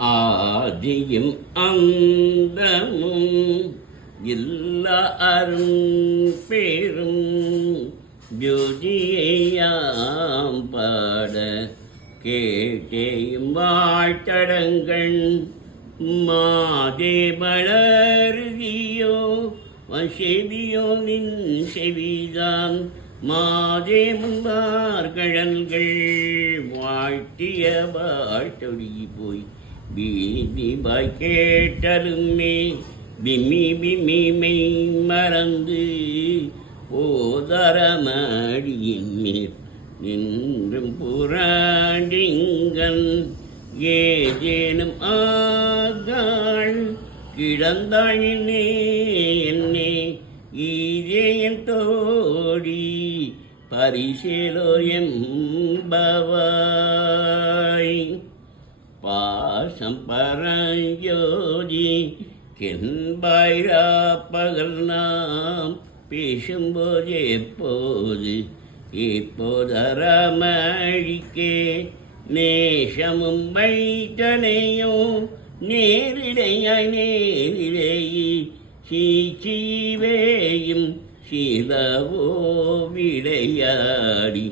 ஆதியும் அந்தமும் எல்லா அரும் பேரும் ஜோதியாம் பாட கேட்டேயும் வாழ்த்தடங்கள் மாதே மலர்தியோ செவியோ நின் செவிதான் மாதே முன்பார் கழல்கள் வாழ்த்திய வாழ்த்தொழி போய் பீதிபாய் கேட்டலுமே பிம்மி பிம்மி மெய் மறந்து ஓதரமடியின் மேல் நின்றும் புராண்டிங்கன் ஏதேனும் ஆகாள் கிடந்தாள் என்னே என்னே ஈரேயன் தோடி பரிசேலோ என்பவா சம்பரஞ்சோதி கென்பாயிரா பகல் நாம் பேசும்போது எப்போது இப்போதரமழிக்கே நேசமும் வைத்தனையோ நேரிடையாய் நேரிடையி சீச்சீவேயும் சீதவோ விளையாடி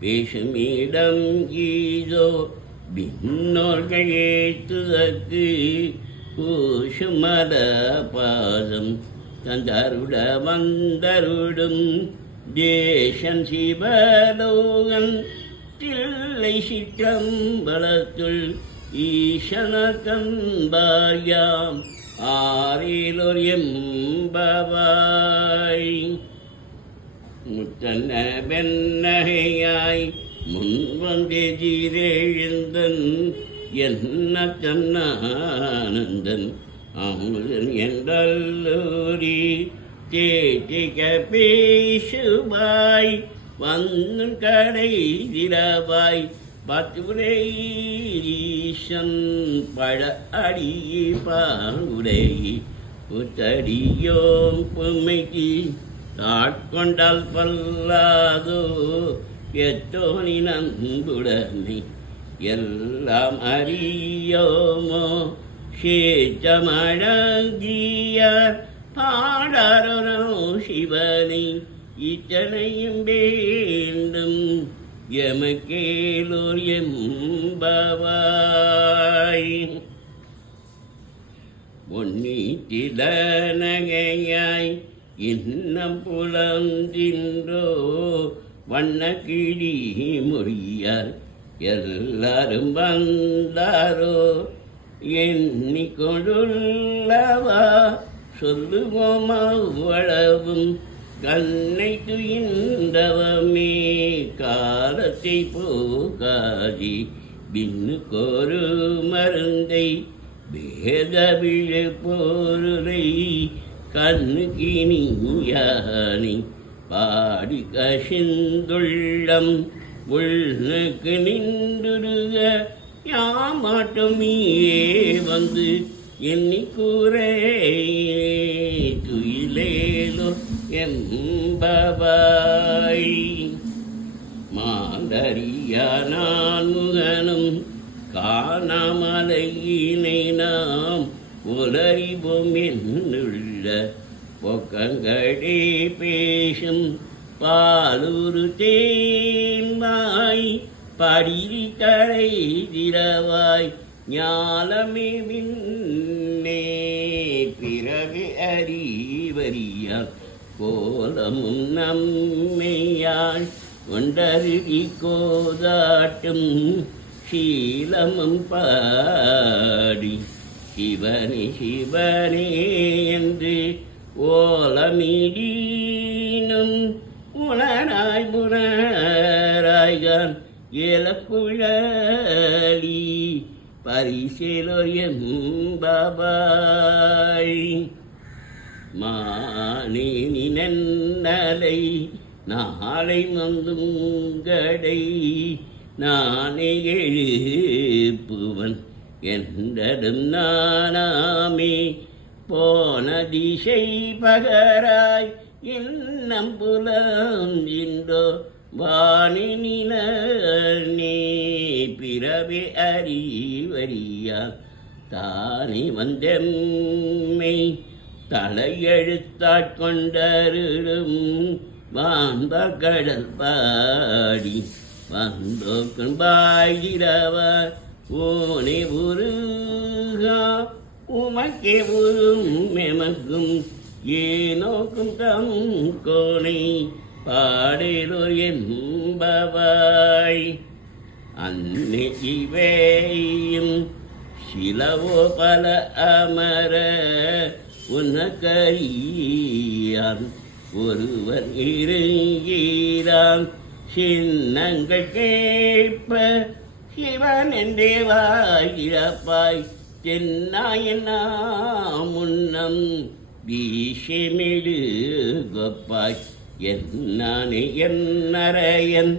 பேசுமிடம் ஈதோ பின்னோர்கள் ஏத்துதற்கு கூசுமத பாதம் தந்தருட வந்தருடும் தேசன் சிவலோகன் தில்லை சிற்றம்பலத்துள் ஈசன கம்பாரியாம் ஆரிலொர் எம்பவாய். முத்தன்ன வெண்ணகையாய் முன்வந்தே ஜீரேழுந்தன் என்ன தன்னானந்தன் அமுதன் என்றல்லூரி தேட்டிக பேசுவாய் வந்து கடை திரவாய் பத்துரையீசன் பழ அடி பாங்குடை புத்தடியோம் பொம்மைக்கு ஆட்கொண்டால் பல்லாதோ எத்தோனி எல்லாம் அறியோமோ? சேச்சமழங்கியார் பாடரோ சிவனை இத்தனையும் வேண்டும். எமக்கேலோர் எம்பவாய் பொன்னீட்டில நகையாய் இன்னம் புலந்தின்றோ வண்ண கிளி மொழியார் எல்லாரும் வந்தாரோ? எண்ணி எண்ணிக்கொண்டுள்ளவா? சொல்லுவோம் அவ்வளவும்? கண்ணை துயின்றவமே காலத்தை போகாதி. பின்னுக்கொரு மருந்தை பேத விழு பொருளை கண்ணுக்கினியானி பாடி கசிந்துள்ளம் உள்ளுக்கு நின்றுருக யாமாட்டமியே வந்து எண்ணி கூறே துயிலேலோ எம்பவாய் மாந்தரியா நான் முகனும் காணாமலையினை நாம் உலறிவோம் என்னுள்ள பொக்கங்கடி பேசும் பாலூரு தேன்வாய் படியில் தரை திரவாய் ஞாலமே மின்னே. பிறகு அறிவறியால் கோலமும் நம்மையாள் ஒன்றருகி கோதாட்டும் சீலமும் பாடி சிவனே சிவனே என்று ஓலமிடீனும் உணராய் புனராய்கான் ஏலக்குழலி பரிசேலோர் பாபாய் மானேனி நன்னலை நாளை மந்துங்கடை நானே எழுப்புவன் என்றதும் நானாமே. போன திசை பகராய் இன்னம் புலம் இன்றோ வானினிலே பிறவே அறிவறியா தானே வந்தெம்மை தலையெழுத்தாட்கொண்டருளும் வாந்த கடல் பாடி வந்தோக்கும் பாயிரவர் ஓனே உருகா உமக்கே உரும் எமக்கும் ஏனோக்கும் தம் கோணை பாடேலோ என்பவாய். அன்னை இவையும் சிலவோ பல அமர உனக்கையான் ஒருவர் இருங்கிறான். சின்னங்கள் கேட்ப சிவன் என்றே வாயிழப்பாய் தென்னாயனா முன்னம் வீஷமிடு கொப்பாய் என்னானே என்னரையன்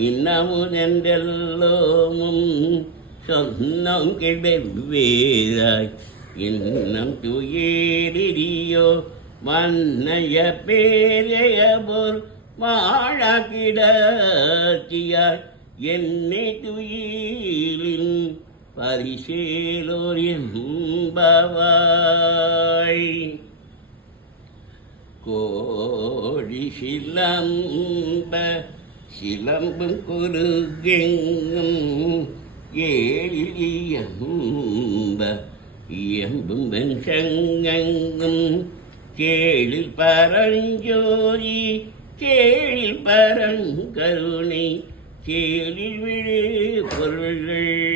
இன்னமுதென்றெல்லோமும் சொன்னம் கிடவேராய் இன்னம் துயேறியோ மன்னைய பேரைய போர் வாழ கிடத்தியாய் என்னை துயிலின் பரிசேலோர் என்பவாய் கோழி சிலம்ப சிலம்பும் குருகெங்கும் ஏழியம்ப இயம்பும் வெண்சங்கங்கும் கேளில் பரஞ்சோதி கேளில் பரங்கருணை கேளில் விழு பொருள்கள்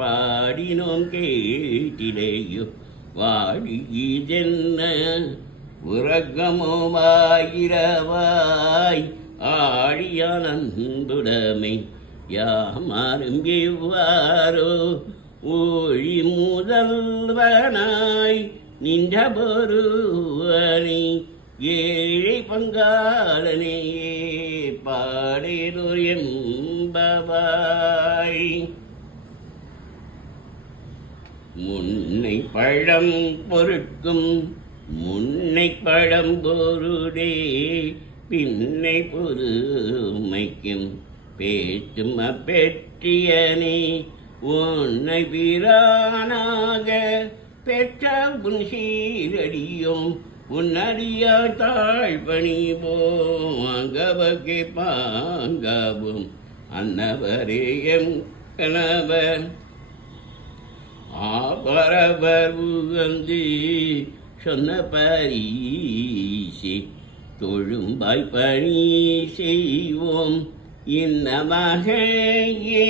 பாடினோம் கேட்டிலேயோ வாடி உறக்கமுமாயிரவாய் உறக்கமோமாயிரவாய். ஆழியானந்துடமை. யாமாரும் எவ்வாறோ? ஊழி முதல்வனாய் நின்ற பொருவனை ஏழை பங்காளனையே பாடேலோர் என்பவாய். முன்னை பழம் பொருட்கும் முன்னை பழம் பொருடே பின்னை பொறுமைக்கும் பேச்சும் அப்பெற்றியனே. உன்னை பிரானாக பெற்ற உன் சீரடியும் உன்னடியா தாழ்பணிவோம் அங்கவகை பாங்காவும் அன்னவரே எம் கணவர். ஆபரவர் உகந்தி சொன்ன பரிசே தொழும்பாய் பணி செய்வோம். இன்னமாக ஏ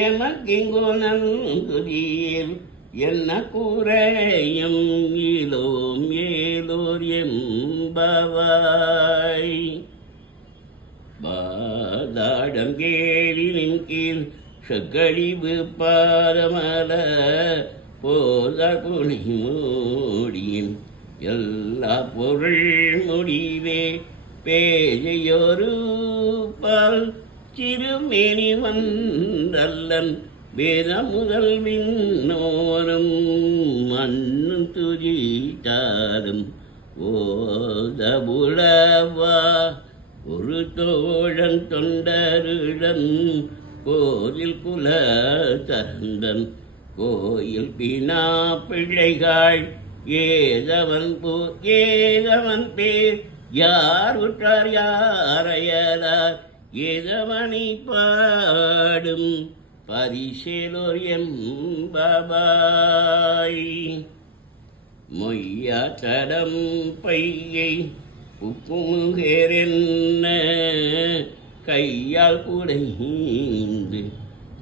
எமக்கெங்கோ நங்குதியில் என்ன கூறையும் இலோம் ஏலோர் எம்பவாய் பாதாடம் கேளினின் கழிவு பாரமல பாதமல போத புனி மூடியின் எல்லா பொருள் முடிவே பேஜையொரு பால் சிறுமேனி வந்தல்லன் வேத முதல் விண்ணோரும் மண்ணும் துதித்தாரும் ஓத ஒரு தோழன் தொண்டருடன் கோயில் குல தரந்தன் கோயில் பினா பிள்ளைகள் ஏதவன் போ ஏதவன் பேர். யார் உற்றார் யாரையதார் ஏதவனை பாடும் பரிசேலோர் எம்பபாய் மொய்யா தடம் பையை உப்புமுகேரென்ன கையால் குடைந்து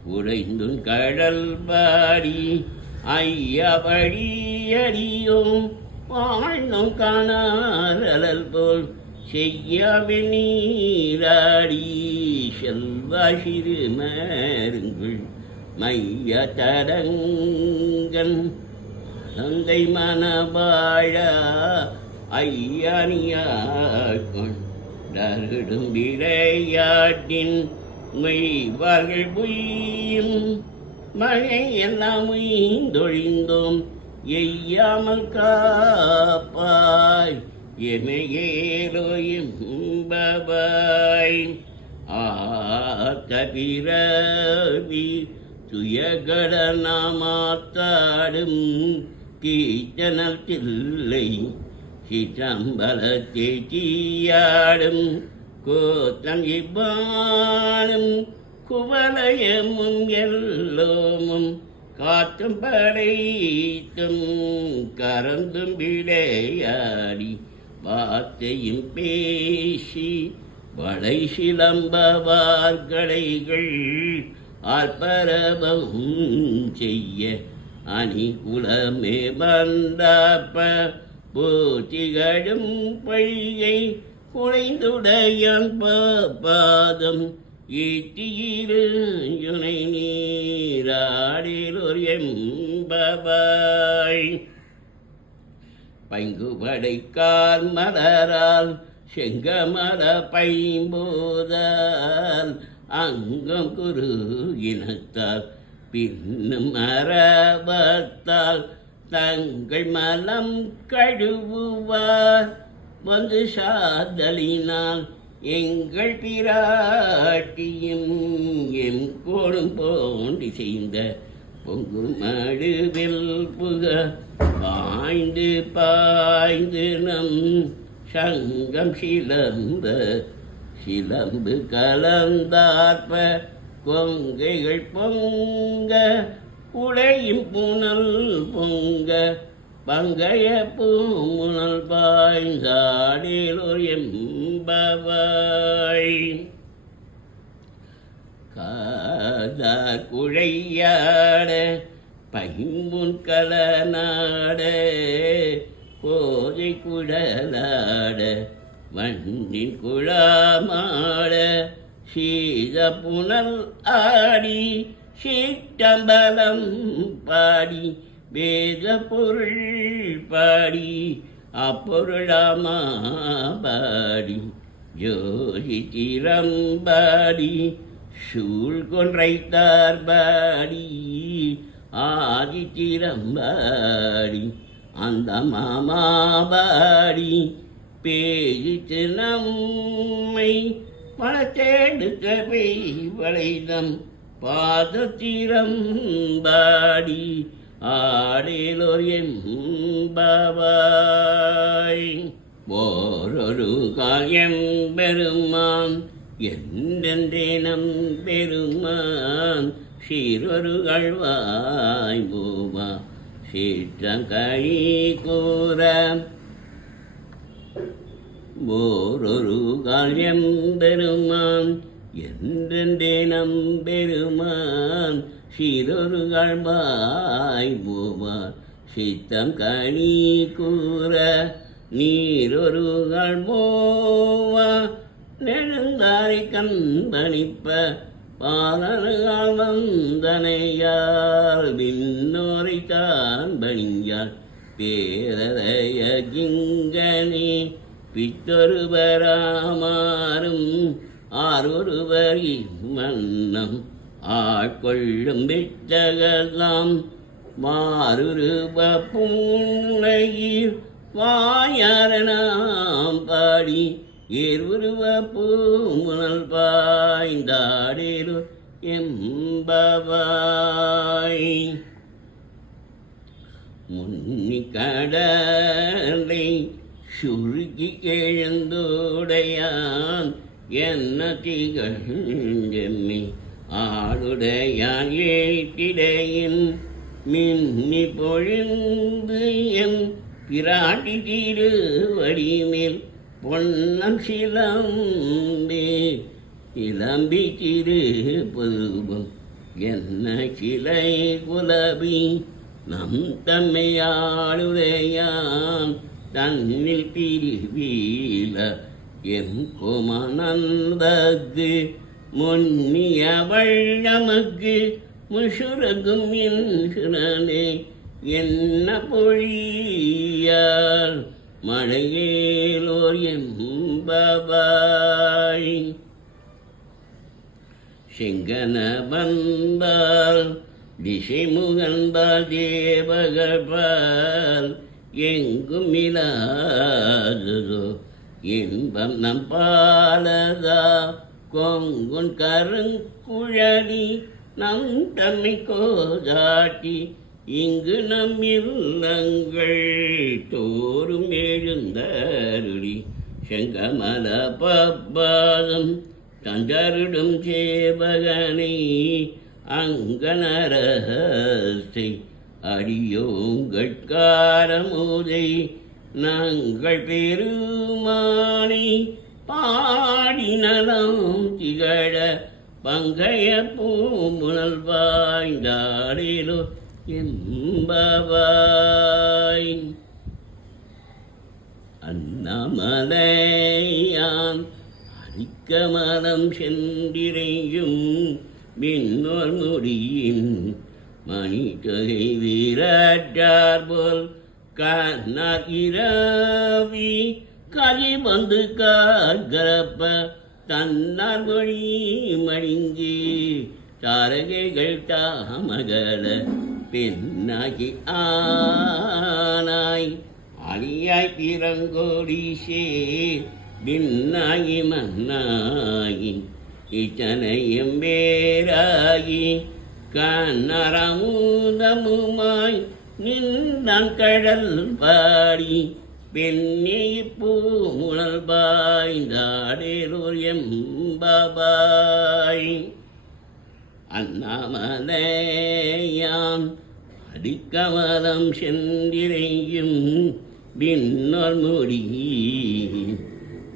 குடைந்தும் கடல் பாடி ஐயபடி அடியும் வாழ்ந்தும் காணாரல் போல் செய்யாமே நீராடி செல்வா சிறு மருங்குள் மைய தடங்கன் தந்தை மனவாழ ஐயானியாடும் விளையாட்டின் மெய்வார்கள் பொய்யும் மழை எல்லாம் உயிந்தொழிந்தோம் எய்யாமல் காப்பாய் எமையேலோயும் பபாய் ஆத்த பிறவி துயகடனாமாத்தாடும் கீர்த்தனத்தில்லை சிற்றம்பலத்தை தீயாடும் கோத்தம் இவ்வாடும் குவலயமும் எல்லோமும் காத்தும் படைத்தும் கறந்தும் விளையாடி வார்த்தையும் பேசி வளை சிலம்பவார்கடைகள் ஆர்ப்பரபம் செய்ய அணி குலமே வந்தாப்ப போத்திகளும் பையை குறைந்துடையான் பாதம் ஈட்டியிரு யுனை நீராடில் ஒரு எம்பபாய் பைங்குபடைக்கார் மலரால் செங்கமல பைம்போதால் அங்கம் குரு இனத்தால் பின்னும் மரபத்தால் தங்கள் மலம் கழுவுவார். வந்து சாதலினால் எங்கள் பிராட்டியும் எம் கோடும் போண்டி செய்த பொங்கு மடுவில் புக பாய்ந்து பாய்ந்து நம் சங்கம் சிலம்ப சிலம்பு கலந்தார்ப்ப கொங்கைகள் பொங்க குளையும் புனல் பொங்க பங்கைய பூமுனல் பாய்ந்தாடில் ஒரு எம்பவாய் காதார் குழையாட பைம்புன் கலநாட கோதை குழலாட மண்ணின் குழாமாட சீத புனல் ஆடி சீட்டம்பலம் பாடி வேத பொருள் பாடி அப்பொருளாமா பாடி ஜோதி திறம்பாடி சூழ் கொன்றைத்தார் பாடி ஆதி திறம்பாடி அந்த மாமாபாடி பேஜித்து நம்மை பழத்தேடுத்த பெய் வளைதம். பாதத்திரம்பாடி ஆடேலோர் எம்பாவாய் ஓரொரு காயம் பெருமான் என்றென்றேனம் பெருமான் சீரொரு கழ்வாய் பூமா சீற்றங்கை கூற. ஓரொரு காயம் பெருமான் என்றென்றே நம்பெருமான் சீரொரு கால்பாய் போவார். சித்தம் கனி கூற நீரொரு கால்போவா நெடுந்தாரை கண்பணிப்ப பாலனால் வந்தனையால் விண்ணோரை தான் பணியால் பேரறைய கிங்கனே பித்தொருவராமாறும் ஆரொருவர் மன்னம் ஆட்கொள்ளும் வித்தகலாம் மாறுருப பூனையில் வாயாரணாம் பாடி ஏர்வுருவ பூமுனல் பாய்ந்தாடேரு எம்பவாய் முன்னி கடலை சுருக்கி எழுந்தோடையான் என்ன திகழ்ந்தெம்மி ஆளுடையான் மின்னி பொழிந்து எம் பிராட்டி திருவடிமேல் பொன்னம் சிலம்பே. இளம்பி திரு புதுபம் என்ன சிலை குலபி? நம் தம்மையாளுடையான் தன்னில் திருவீழ என் குமனந்தகு முன்னியவள் நமக்கு முஷுரகும் என்கிறனே என்ன பொழியார் மழையேலோர் என்பவாய். செங்கன வந்தால் திசை முகந்தால் தேவகபால் எங்கும் இல்லாததோ இன்பம் நம்பாலதா? கொங்குன் கருங்குழலி நம் தம்மை கோதாட்டி இங்கு நம் இல்லங்கள் தோறும் எழுந்தருளி. செங்கமல பப்பாதம் தந்தருடும் சேவகனை அங்கனரசை அடியோங்கட்காரமுதை நாங்கள் பெருமானை பாடினலாம் திகழ பங்கைய பூமுனல் வாய்ந்தாடிலோ எம்பவாய் அன்னமலையான் அரிக்கமலம் சென்றிரையும் மின்னோர் முடியின் மணித்தொகை வீராட்டார் போல் கண்ணார் இரவி கலி வந்து கார்கரப்ப தன்னார் மொழி மணிஞ்சி தாரகைகள் தாமகல பெண்ணாகி ஆனாய். அழியாய் பிறங்கோடிசே பின்னாகி மன்னாகி இச்சனையும் வேறாகி கண்ணரமுதமுமாய் நின்றான் கடல் பாடி பெண்ணே பூ பூமுழல் பாய்ந்தாடேலோர் எம்பாபாய். அண்ணாமலையான் அடிக்கமலம் சென்றிரையும் பின்னோர் முடி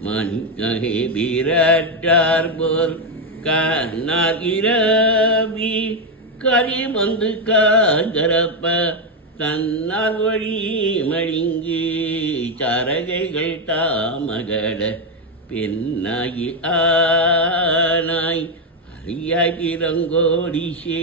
மணிக்ககை விரட்டார் போல் கண்ணாகிரவி கரி வந்து காகரப்ப கண்ணார் வழி மழுங்கி சரகைகள் தாமகட பெண்ணாகி ஆனாய். அரியாய் பிறங்கோடிசே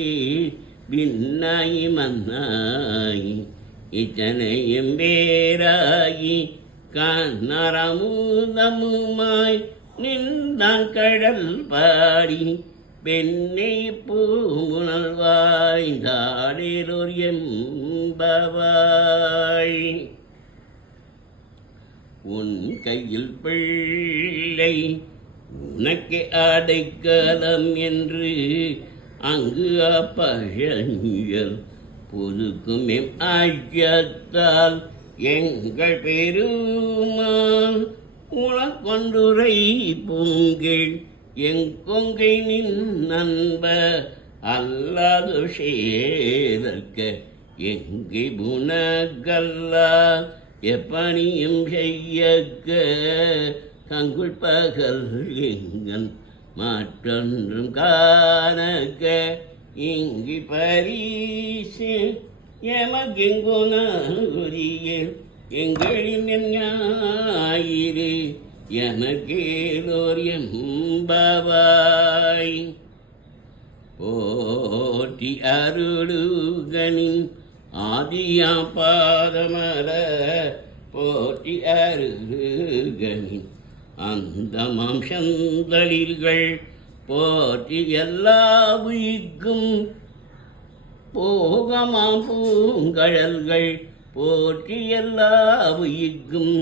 பின்னாயி மன்னாயி. இத்தனையும் வேறாகி கண்ணரமுதமுமாய் நின்றான் கடல் பாடி. பெண்ணை பூமுனல் வாய்ந்தாடேலோர் என்பவாய். உன் கையில் பிள்ளை உனக்கு அடைக்கலம் என்று அங்கு அப்பழங்கள் புதுக்கும் எம் ஆட்சியத்தால் எங்கள் பெருமான் உனக்கொன்றுரை பூங்கள் எங்கொங்கை நின் நண்ப அல்லாது சேதற்க எங்கி புனகல்லா எப்பணியும் செய்யக்க கங்குள் பகல் எங்கன் மாற்றொன்றும் காணக்க இங்கு பரிசு எமகெங்கொனரிய எங்களின் ஞாயிறு எனக்கேதோர் என்பவாய் போற்றி அருளுகனின் ஆதியா பாதமர போற்றி அருகனின் அந்தமாம் சந்தளிர்கள் போற்றி எல்லா உயிர்க்கும் போகமாம் பூங்கழல்கள் போற்றி எல்லா உயிர்க்கும்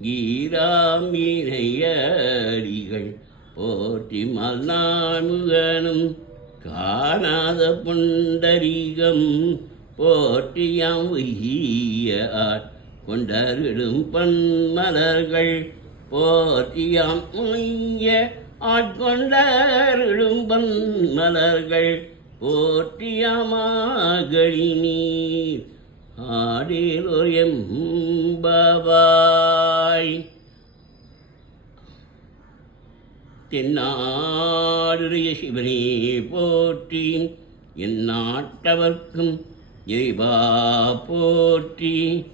ஈராமீனையடிகள் போற்றி மல்நாமுகனும் காணாத புண்டரீகம் போற்றியாம் உய்ய ஆட் கொண்டருடும் பன்மலர்கள் போற்றியாம் உய்ய ஆட்கொண்டருடும் பன்மலர்கள் போற்றியாமாகழி நீர் ஆடேலோர் எம்பாவாய். தென்னாடுடைய சிவனே போற்றி என் நாட்டவர்க்கும் இறைவா போற்றி.